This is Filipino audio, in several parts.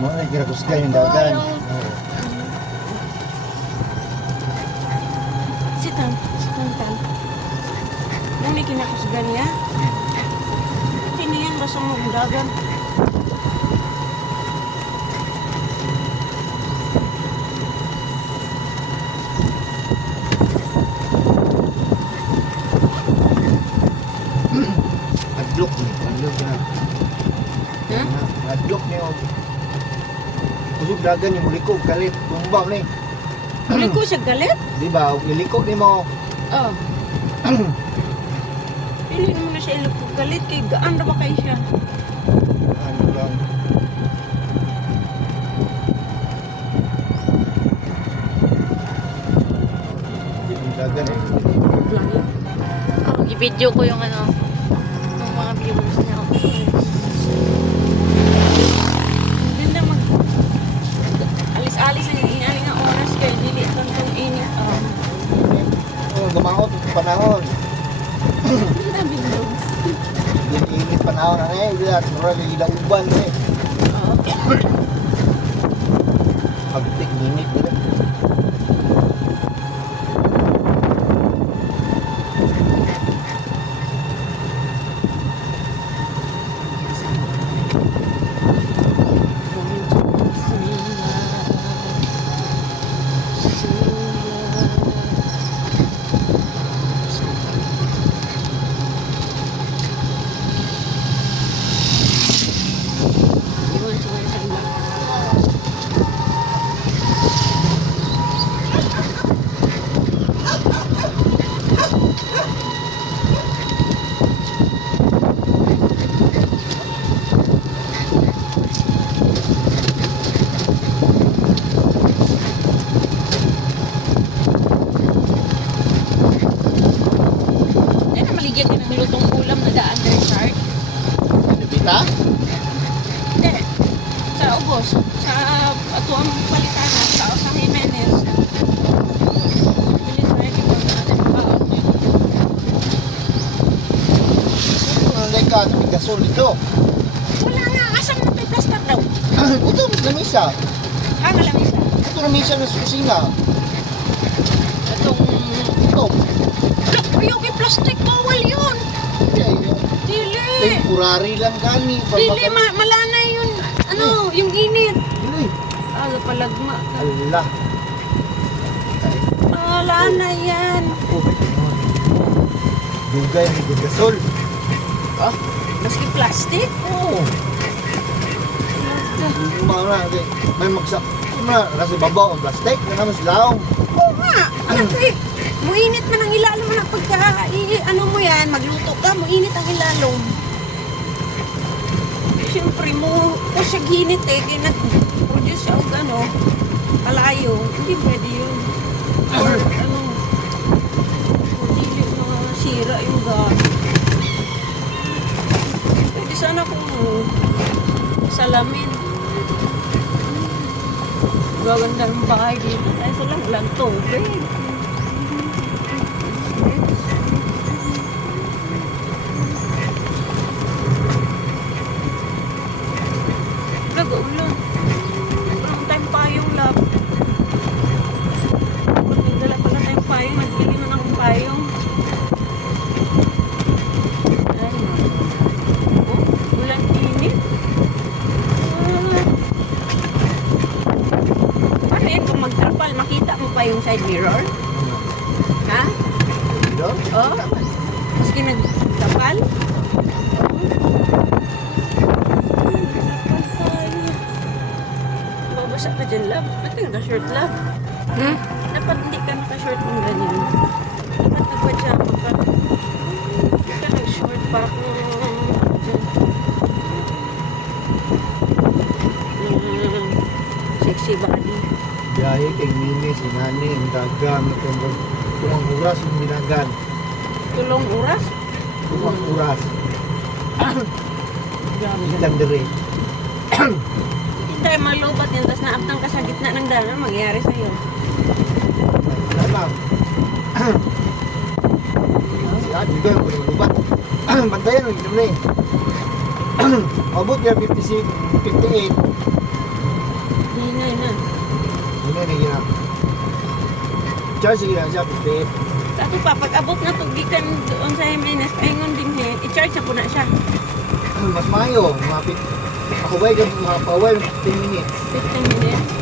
Mo na kira kusgan yung dagan. Sitan. Nang may kinakusgan niya. Tiniyan basang mo ang dagan. Adlok ni. Adlok na. Adlok ni. Kusog dagan yung mulikog kalit. Tumbang ni. Uli ko siya galit? Di ba? Ilikog ni mo. Oo. Pili mo na siya ilukog galit kay gaan na ba kayo siya? Ano lang. Yung dagan eh. Langit. Oh, i-video ko yung ano, yung mga viewers niya. Ganda mag... Alis-alis ang inaling ng oras kaya dili itong init. Oh, gumaot yung panahon. Ganda bindogs. Init panahon na eh. Bilat, mura kay ilauban eh. Oo. Pagtik, init bilat. Maligyan ka ng lutong ulam na daan na Richard. Nabita? Hindi. Sa ubos. Sa atuang palitanan. Sa Osang Jimenez. Bilis na yung ibang natin baon mo yun. Ano ka? May gasol dito. Wala nga. Asam na may plastic daw. Ito, lamisa. Alam isa. Ito lamisa ng kusina. Itong... Ito. Yung may plastic bawal yun. Dili. Temporary lang gani. Dili. Malanay yun. Ano? Yung init. Dili. Ano palagma. Allah. Malanay yan. Oh, dugay may gasol. Ah, Maski plastic. oo. May magsak. Kasi babaw ang plastic. Ano mas laong. Oo nga. Kasi muinit man ang ilalong na pagka ano mo yan, magluto ka, muinit ang ilalong. Siyempre mo, kasi ginit eh, kaya nag-produce siya o ano, palayo. Hindi pwede yun. Or ano, o dili sira yung gamit. Pwede sana kung salamin. Gaganda ng bahay dito. Kaso lang, walang tubig. Nag-ulan. Walang tayong payong lab. Magdala pala tayong payong. Nagbili na ng payong. Ay, oh, ulan init. Ano yun kung magtrapal, makita mo pa yung side mirror? Ha? Dito? Oh? Maski nagtrapal? Babasa ka dyan, love. Ba't ka naka-short, love? Dapat hindi ka naka-short ng ganyan. Dapat nagpa-jama ka. Hindi ka nag-short para kung sexy body. Biyahe kay Nini, si Nani, ang dagan. Kulang oras yung binagan. Tulong oras? Kulang oras. Grabe. Ilang dire. Hindi tayo malubat yan, tapos naabtang ka sa gitna ng daan, ano mangyayari sa'yo? Tama. Siya, dito yung kulang lubat. Bantayan, ang inom na eh. Abot niya 56, 58. Ay na. Ano na gina? Charge gina siya, pipit. Sa ato pa, pag abot na tugikan doon sa Jimenez, ayun din i-charge na po na siya. Mas mayo, mapit. Ako ba yung mapawal 15 minutes? 15 minutes.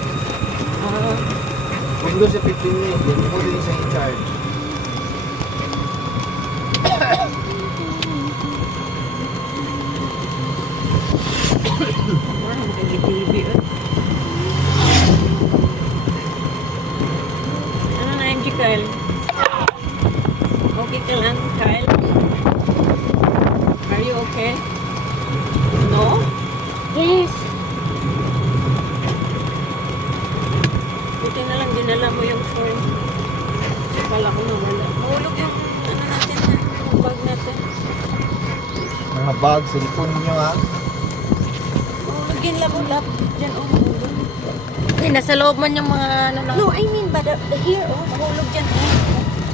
Kung doon sa 15 minutes, then mo din siya in-charge. Parang makikitv. Ano na MG Kyle? Okay ka lang, Kyle? Are you okay? No? Yes. Buti na lang dinala mo yung phone. Kasi pala ko nawala. Mahulog yung ano natin, yung bag natin. Mga bag sa likod niyo ha. Mahulog yung labo-lap. Diyan oh, mahulog. Ay, nasa loob man yung mga ano na. No, I mean, but the here, oh, mahulog dyan, oh.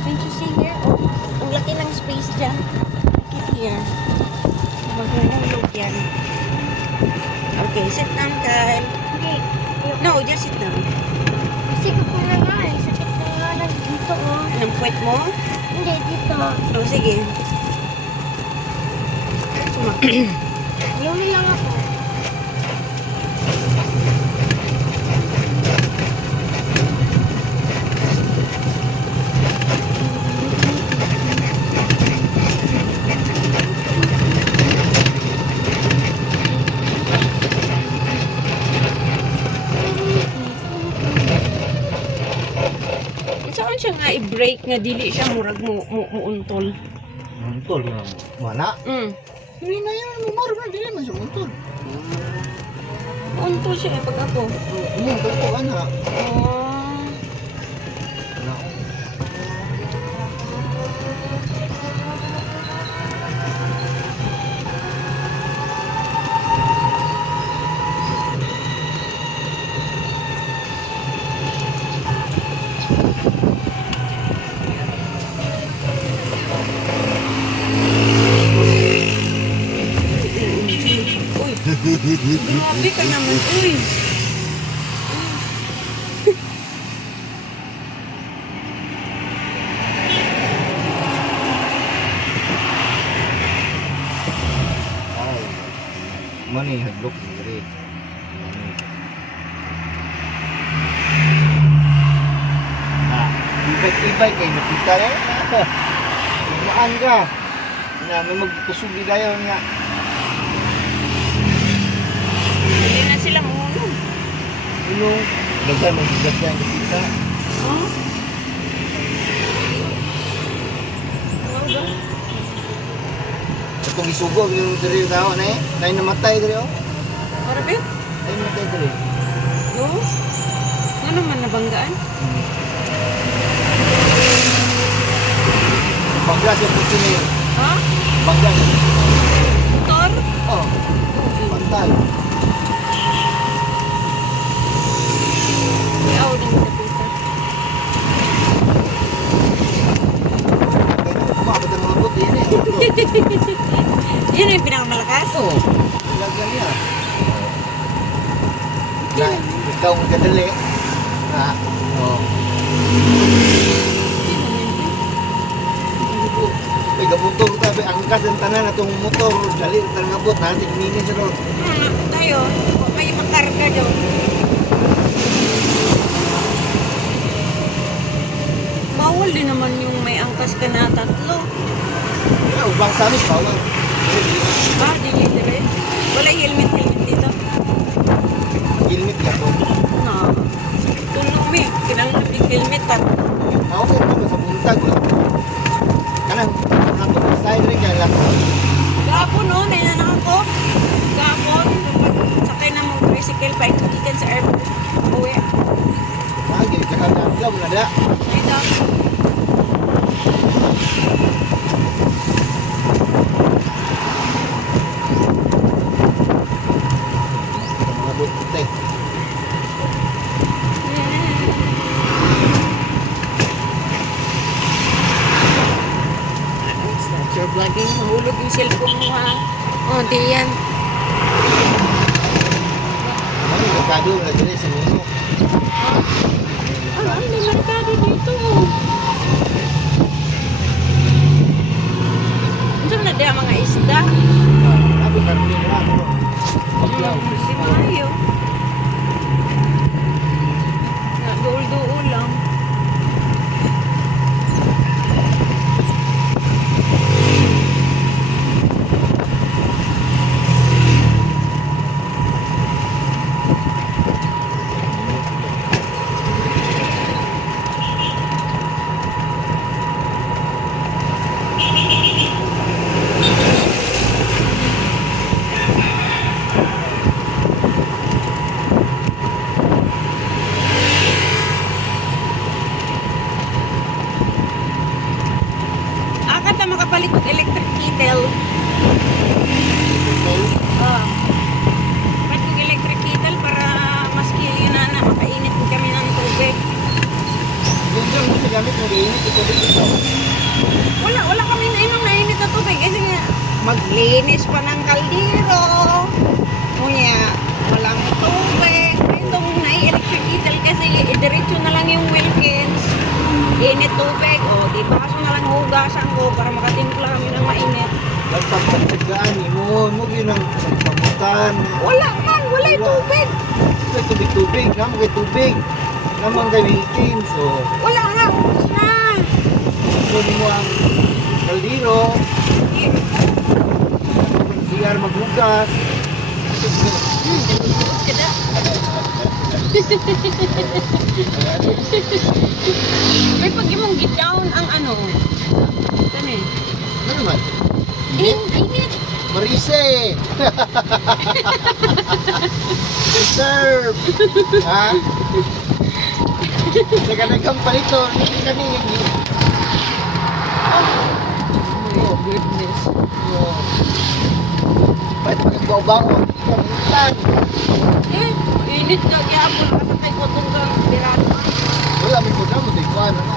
Can't you see here, oh? Ang laki ng space dyan. Look it here. Mahulog yan. Okay, sit down, Kyle. Okay. No, just sit down. Kasi ko na nga eh. Sakit na nga lang dito oh. Anong puwet mo? Hindi, dito. Oh, sige. Sumakit. Yumi lang ako. Saan siya nga i-break nga dili siya murag muuntol. Muntol na mo. Wala. Hindi na yan. Mumaro na. Dili man siya muntol. Muuntol siya pag ako. Muntol ko ka na. Oh. Wala. Uy, grabe ka naman. Uy. Ay. Money hadlok diri. Ah, ibay kay nakita rin. Maan ka. Na may magkusog dayon nga. Hindi na sila mahulog. Ulo, dagan mo bigat yan nakita. Huh? Ano ba? Itong isugo yung diri tao na eh. Nay namatay diri oh. Marabit? Nay namatay diri. No? Ano man nabanggaan? Baglas yung puti na yun. Ha? Baglas. Motor? Oh, pantay. Ayaw din sa pita. Kumabot ang mga puti yan eh. Yun yung pinakamalakas? Oo. Lagyan niya. Na, ikaw ang kadali. Ha? Oo. Ay, gabutong tabi. Angkas ang tanan na itong motor. Dali, tanang abot. Natik minis ron. Tayo, may makarga doon. Bawal din naman yung may angkas ka na tatlo. Ubang samis, bawal. Ba, di dire. Wala helmet dito. Gilmit ka po. Na. Tulong mi, kinahanglan di helmet pa. Ako ko naman sa buntag. Kanang, ako sa rin kaya lang. Gapon no, may nanak ako. Gapon, sakay na mong tricycle pa ikan sa airport. Uwi. Gini cakap dah pun ada. Ay, dami. Rambut putih. Start your vlogging. Mahulog yung cellphone mo ha. Oh, di yan. Ano yung kado lagi ni sa mundo. Baklaw. Hindi maayo. Duol-duol lang. Akad na makapalit ng electric kettle. Ah. Palit ng electric kettle para maski yun na makainit din kami ng tubig. Yun sir, mo gamit mo rin. Ito dito. Wala kami nainom na init na tubig. Kasi nga, maglinis pa ng kaldero. Kunya, walang tubig. Itong nai-electric kettle kasi diretso na lang yung Wilkins. Init tubig. O, di ba kaso na lang hugasan ko para makatimpla kami ng mainit. Pagpagtagaan mo yun ang pamutan. Wala man, wala yung tubig. Ito tubig, naman kay tubig. Naman kay Wilkin. So, Wala nga, ubos na. kunin mo ang kaldero, sigar maglugas. Dalugod ka na. May pag imong get-down ang ano. Ano eh? Ano naman? Init. Marise! Reserve! Ha? Naganagang palito. Hindi kami yung... Oh goodness. Ba't magagawa-bawa? Hindi kami lang. Init ka, kaya mo nakasatay ko itong pirata. Wala, may kuda mo. Di ko ano na.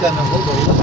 Ikan ako, bawal.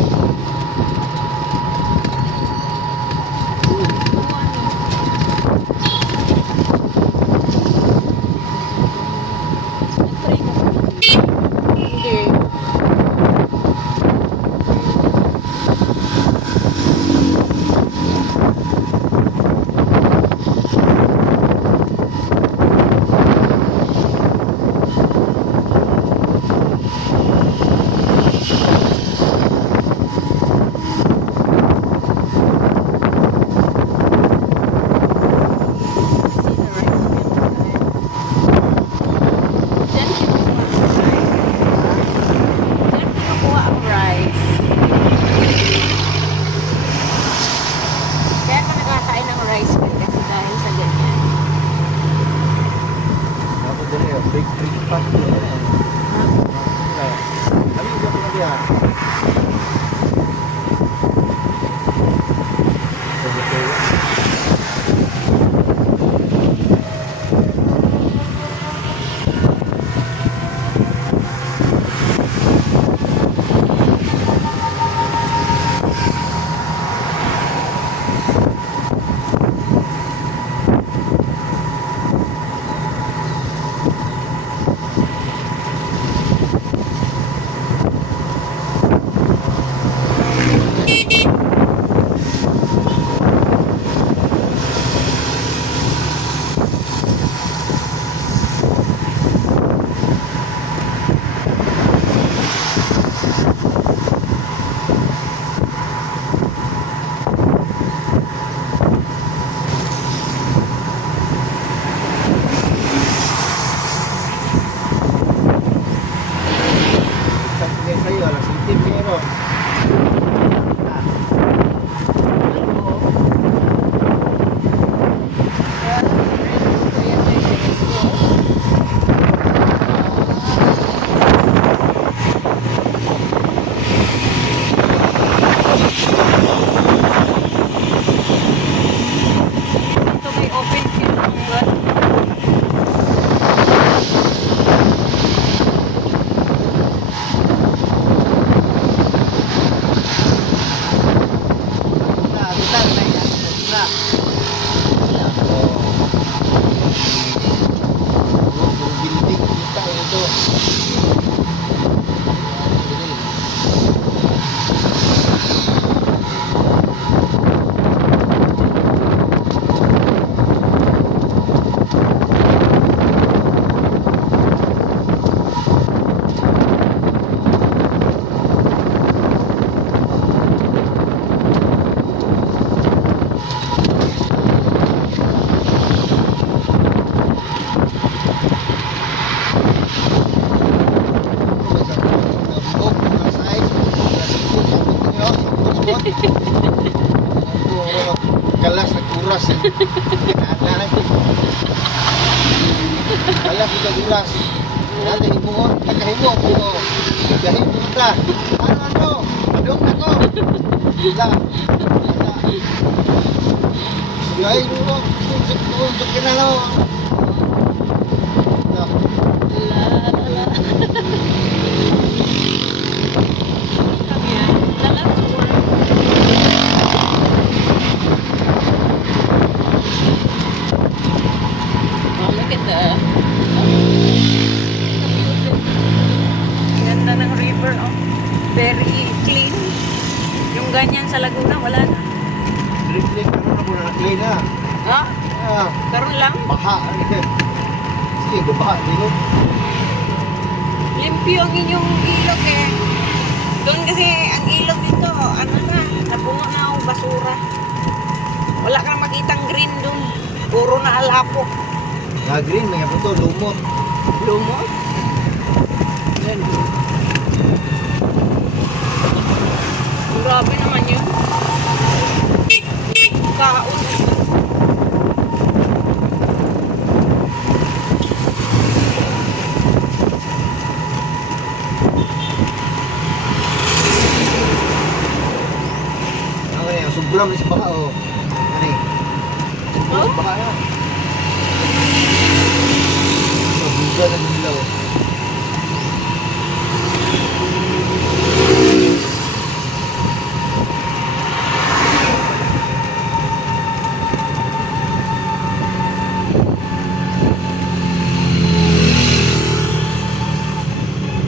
buhat. Kalas, nagkuras. Kinaan. Kalas, nagkuras. Nanti himungon, nagkahimong. Nagkahimong ta. Ano? Padung na ko. Wala. Ay, unsok ka na lang. Kami yan. Lahat to work. Oh, look at the ganda ng river, oh. Very clean. Yung ganyan sa Laguna, wala na. Drip-drip, ano na muna, clean na. Ha? Ah, Karoon lang. baha. Sige, baha. Dito. Limpyo ang inyong ilog eh. Doon kasi ang ilog dito, ano na, napuno na ang basura. Wala ka na makitang green doon. Puro na alapok. Green, may po to, lumot. Lumot. Yan. Grabe naman yun. Kaon. Ano yan, sobrang sa baha, oh. Ano eh? Oh? Baha na. Buga na nila, oh.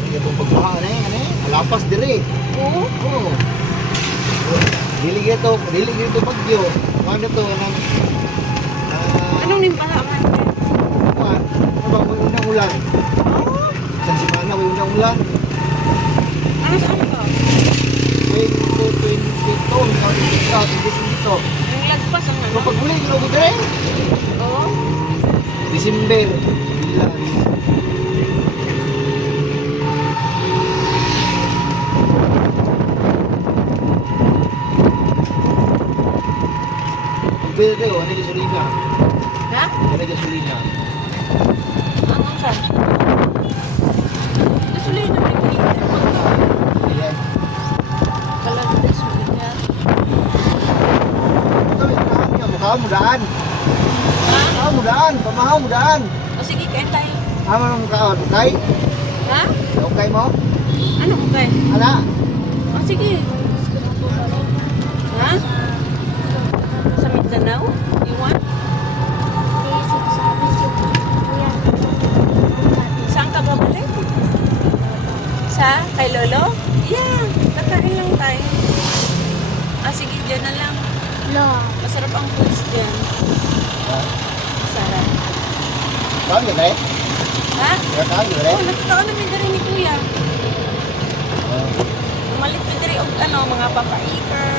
Itong pagbaha na eh, ano eh? Alapas dire. Oo. Oo. Dili dito bagyo. Ano to nang Anong nimpalaman? ano ba may unang ulan? Oh, Isang semana may unang ulan. ano saan ka? 22 dito. Yung lagpas ang ano? Kapag huli ko dire. Oo. December. Ilan? Pwede tayo, ano yung gasolina? Ha? Ano yung gasolina? Anong saan? Gasolina may liter mo ka. Ayan. Kalandas mo ganyan. Ito, daan ka. Mukha mo daan. Ha? Mukha mo daan. Pamahaw mo daan. O sige, kain tayo. Tama ng mukha. Okay? Ha? Okay mo? Ano mo kain? Ala? O sige. Ha? Sa Mindanao? You want? Saan ka babalik? Sa? Kay Lolo? Yeah, kakain lang tayo. Ah, sige, dyan na lang. Masarap ang foods dyan. Masarap. Kaon ka tayo? Ha? Kaon ka tayo? Oh, nakita ko namin dyan ni Kuya. Umalit na dyan og ano, mga papaiker.